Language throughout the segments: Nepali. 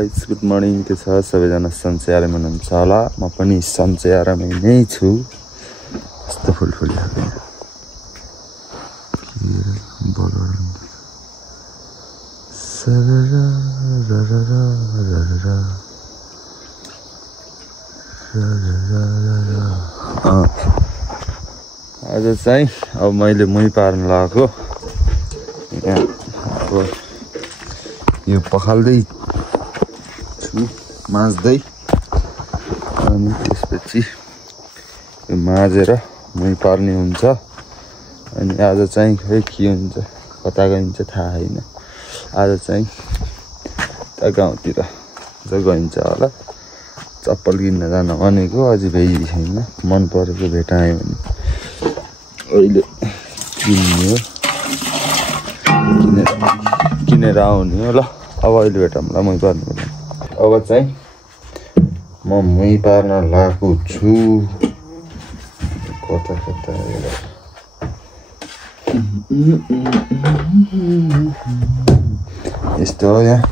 गाइज गुड मर्निङ के छ सबैजना सन्चै आरामै हुनुहुन्छ होला म पनि सन्चै आरामै नै छु कस्तो फुल फुलिरहेको आज चाहिँ अब मैले मै पार्न लगाएको यहाँ अब यो पखाल्दै छु माझ्दै अनि त्यसपछि यो माझेर मै पार्ने हुन्छ अनि आज चाहिँ खै के हुन्छ कता गइन्छ थाहा छैन आज चाहिँ त गाउँतिर गइन्छ होला चप्पल किन्न जान भनेको अझै भेटी छैन मन परेको भेटाएँ भने अहिले किन्ने हो किनेर आउने हो ल अब अहिले भेटौँ ल मै पार्नु अब चाहिँ म मै पार्न लागेको छु कता कता यस्तो हो यहाँ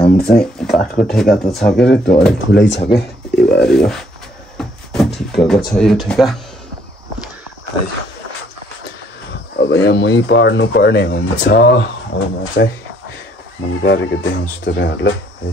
हाम्रो चाहिँ काठको ठेका त छ के अरे त्यो अलिक ठुलै छ के त्यही भएर यो ठिक्कको छ यो ठेका है अब यहाँ मै पार्नु पर्ने हुन्छ अब म चाहिँ मै पारेको देखाउँछु तपाईँहरूलाई है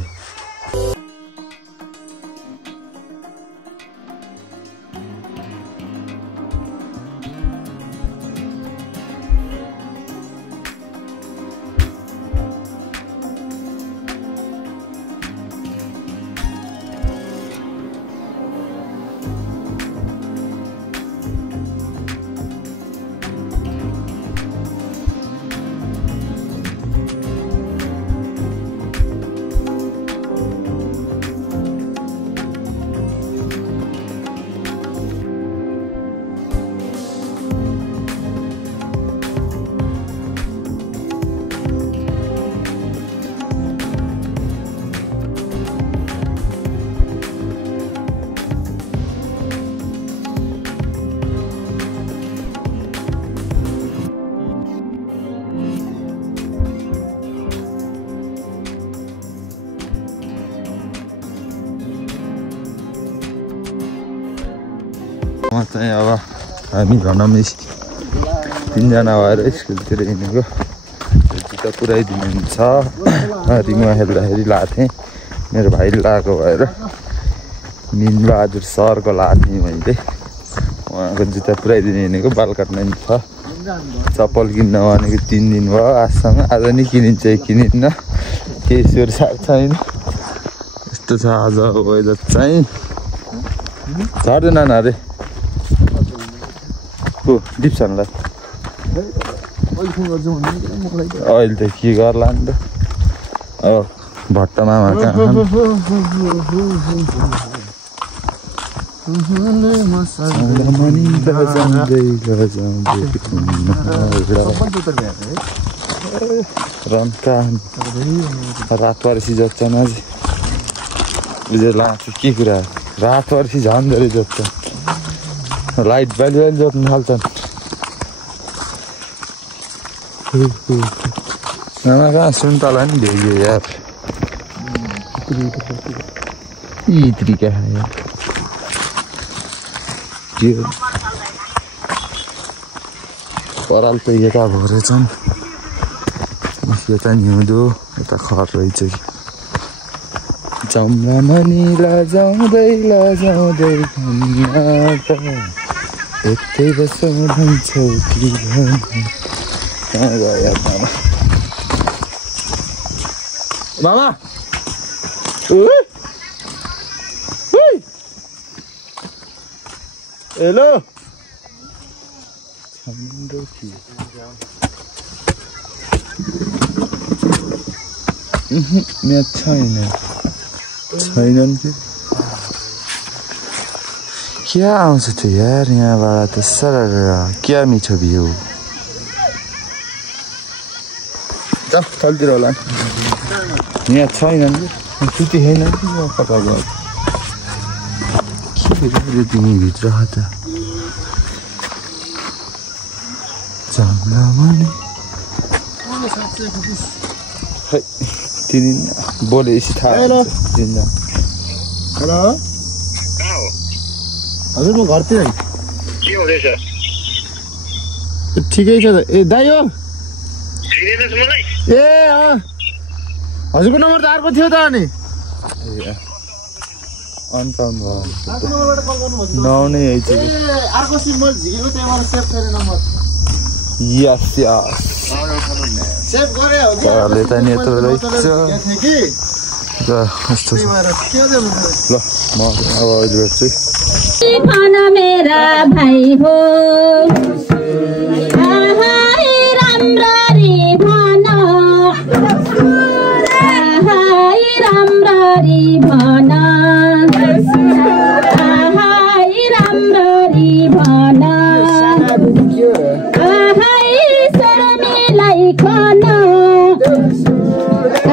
म चाहिँ अब हामी घनमेश तिनजना भएर स्कुलतिर हिँडेको जुत्ता पुऱ्याइदिनुहुन्छ रिङमा हेर्दाखेरि लाएको थिएँ मेरो भाइले लगाएको भएर मिनबहादुर सरको लगाएको थिएँ मैले उहाँको जुत्ता पुऱ्याइदिनु हिँडेको बाल काट्न नि छ चप्पल किन्न भनेको 3 दिन भयो आजसँग आज नि किनिन्छ किनिन्न केही सुरसार छैन यस्तो छ आज वेदर चाहिँ झर्दैन न अरे को डिप्सनलाई अहिले त के गर्ला नि त अब भट्ट मामा कहाँ रात पर्सी जत्छ नजी बुझेर लाग्छ के कुरा रात पर्सी झन् धेरै जत्छ लाइट बाली जोत्नु थाल्छन् आमा कहाँ सुन्तला नि भेग्यो यार इत्रिका यार पराल त यता भरेछन् यता हिउँदो यता खर रहेछ कि जाउँला मनी लजाउँदै लजाउँदै यतै बसौँ भन्छौ कि कहाँ गयो मामा मामा हेलो म्याच छैनन् कि क्या आउँछ त्यो यार यहाँबाट त सर क्या मिठो भ्यू तलतिर होला यहाँ छैनन् कि छुट्टी छैन कि कता गयो के गरेर तिमी भित्र त तिनी बोले यसि थाहा हेलो दिन्छ हेलो कहाँ हो हजुर म घरतिर के हुँदैछ ठिकै छ त ए दाइ हो चिनेनस् मलाई ए हजुरको नम्बर त अर्को थियो त अनि अन्त अर्को नम्बरबाट कल गर्नुभयो नआउने यही चाहिँ अर्को सिम मैले झिकेको त्यहाँबाट सेभ छैन नम्बर यस यस सेभ गरे हो कि चारले त नि यत्रो रहेछ कि ल यस्तो छ के हो ल म अब अहिले भेट्छु खाना मेरा भाइ हो आहाई राम्ररी भन आहाई राम्ररी भन आहाई राम्ररी भन आहाई शर्मिलाई खन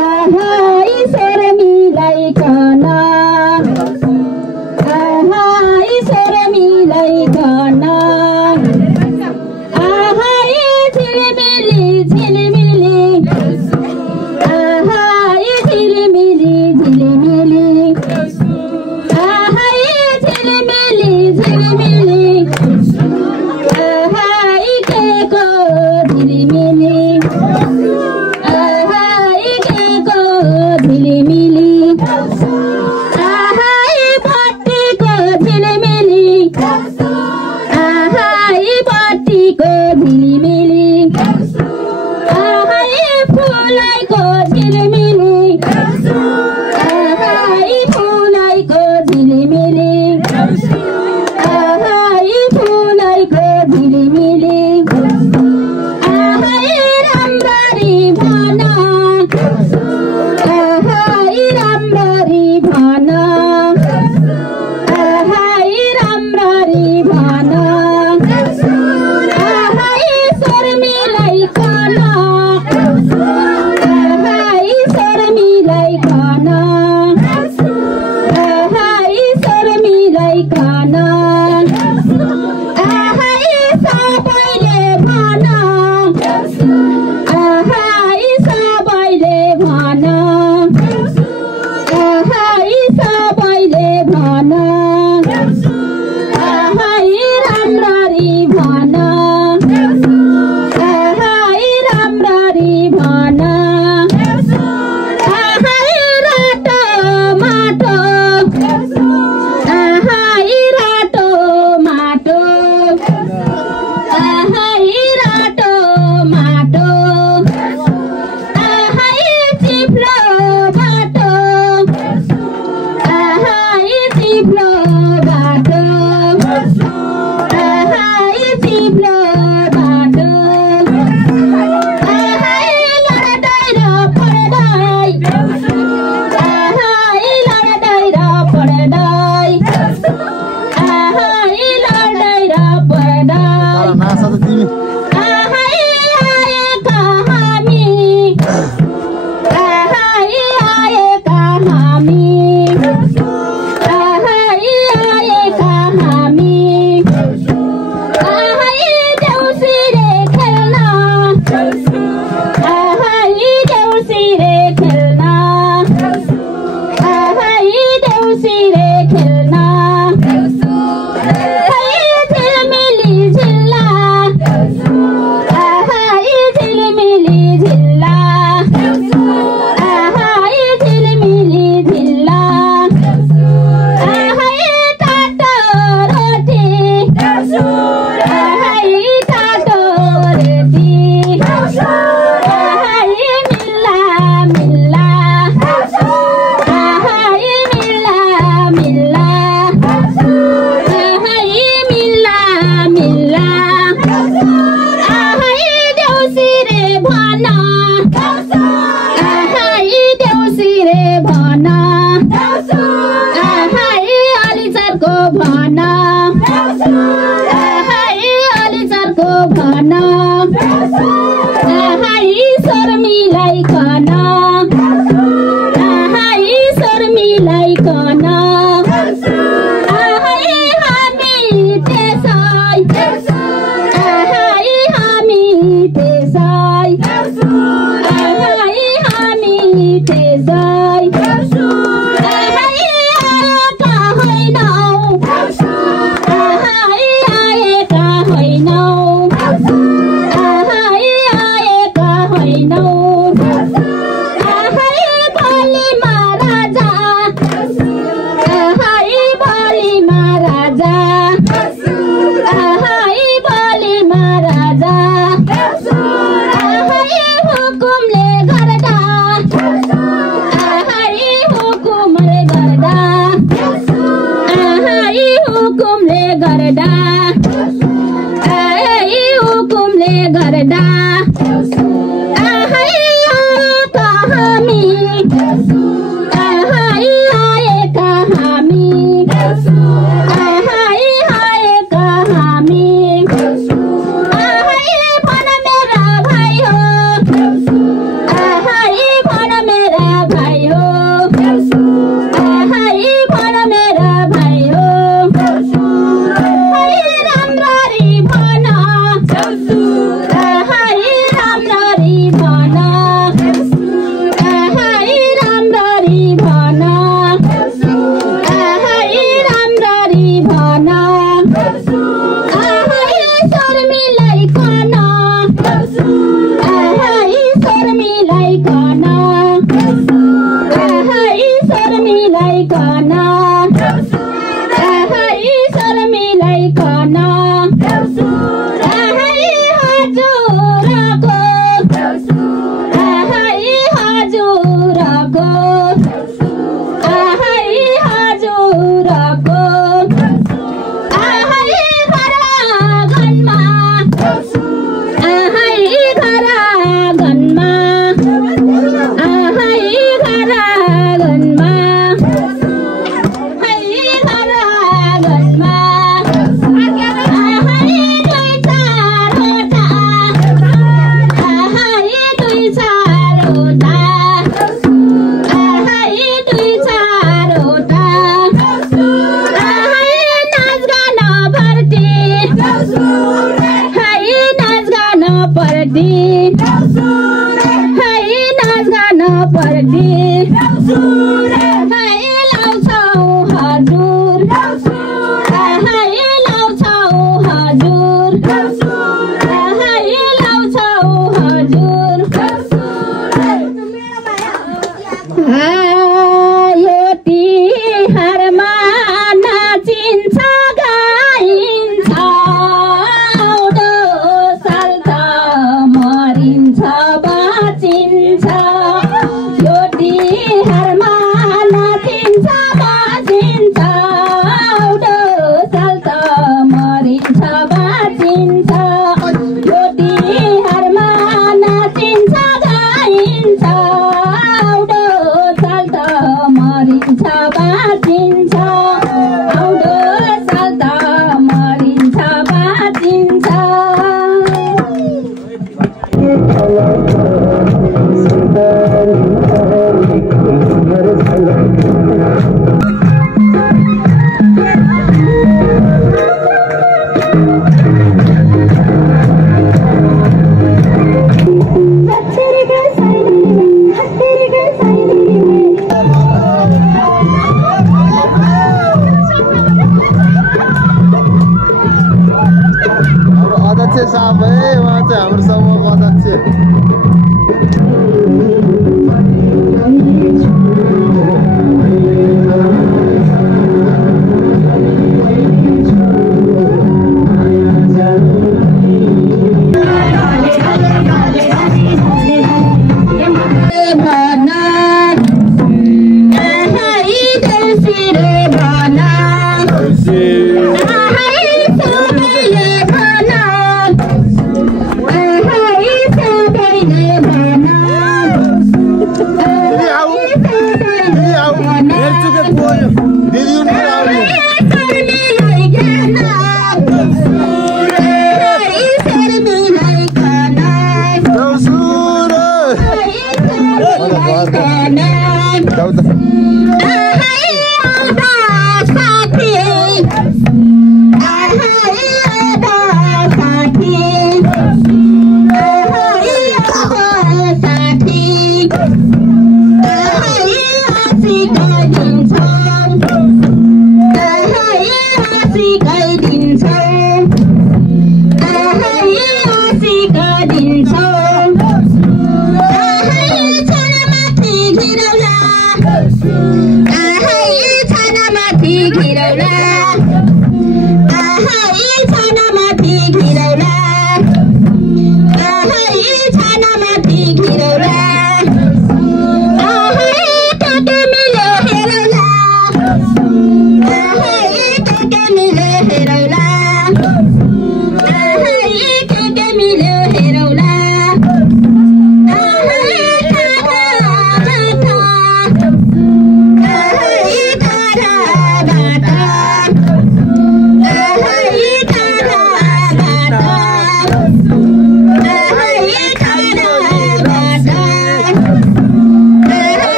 आहाई शर्मिलाई खन आहाई शर्मिलाई खन आहाई झिलिमिली झिलिमिली आहाई झिलिमिली झिलिमिली आहाई झिलिमिली झिलिमिली आहाई केको झिलिमिली आहाई केको झिलिमिली आहाई बत्तीको झिलिमिली आहाई बत्तीको झिलिमिली आहाई फुलैको झिलिमिली आहाई फुलैको झिलिमिली आहाई फुलैको झिलिमिली आहाई राम्ररी भन आहाई राम्ररी भन आहाई राम्ररी भन आहाई शर्मिलाई खन आहाई शर्मिलाई खन आहाई शर्मिलाई खन आहाई सबैले भन आहाई सबैले भन आहाई सबैले भन आहाई राम्ररी भन आहाई राम्ररी भन आहाई रातो माटो आहाई रातो माटो आहाई रातो माटो आहाई चिप्लो बाटो आहाई चिप्लो बाटो आहाई चिप्लो बाटो आहाई लड्दै र पढ्दै आहाई लड्दै र पढ्दै आहाई लड्दै र पढ्दै नासा त तिमी आहाई आएका हामी आहाई आएका हामी आहाई आएका हामी आहाई देउसिरे खेल्न आहाई देउसिरे खेल्न आहाई देउसिरे खेल्न आहाई झिलिमिली झिल्ला आहाई झिलिमिली झिल्ला आहाई झिलिमिली झिल्ला आहाई तातो रोटी आहाई तातो रोटी आहाई मिल्ला मिल्ला आहाई मिल्ला मिल्ला आहाई मिल्ला मिल्ला आहाई देउसिरे भन आहाई देउसिरे भन आहाई अलिचरको भन आहाई अलिचरको भन आहाई शर्मिलाई खन आहाई शर्मिलाई खन आहाई हामी त्यसै आहाई हामी त्यसै आहाई हामी त्यसै मिलाइकन ईश्वर मिलाइकन हजुरको हजुरको हजुरको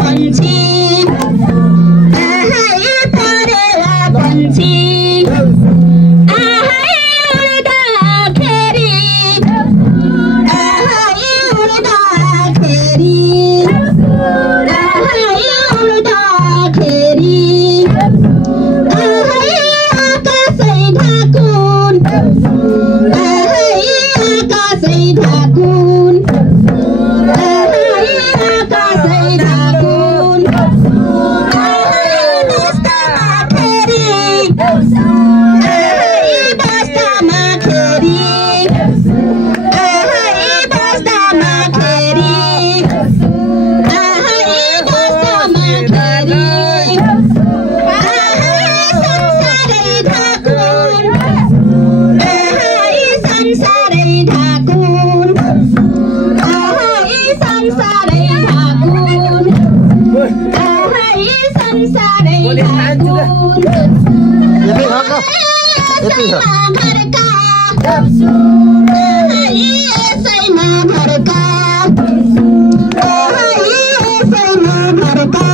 पंछी संसारै ठाकुर यति हो त यति हो घरका यसैमा घरका यसैमा घरका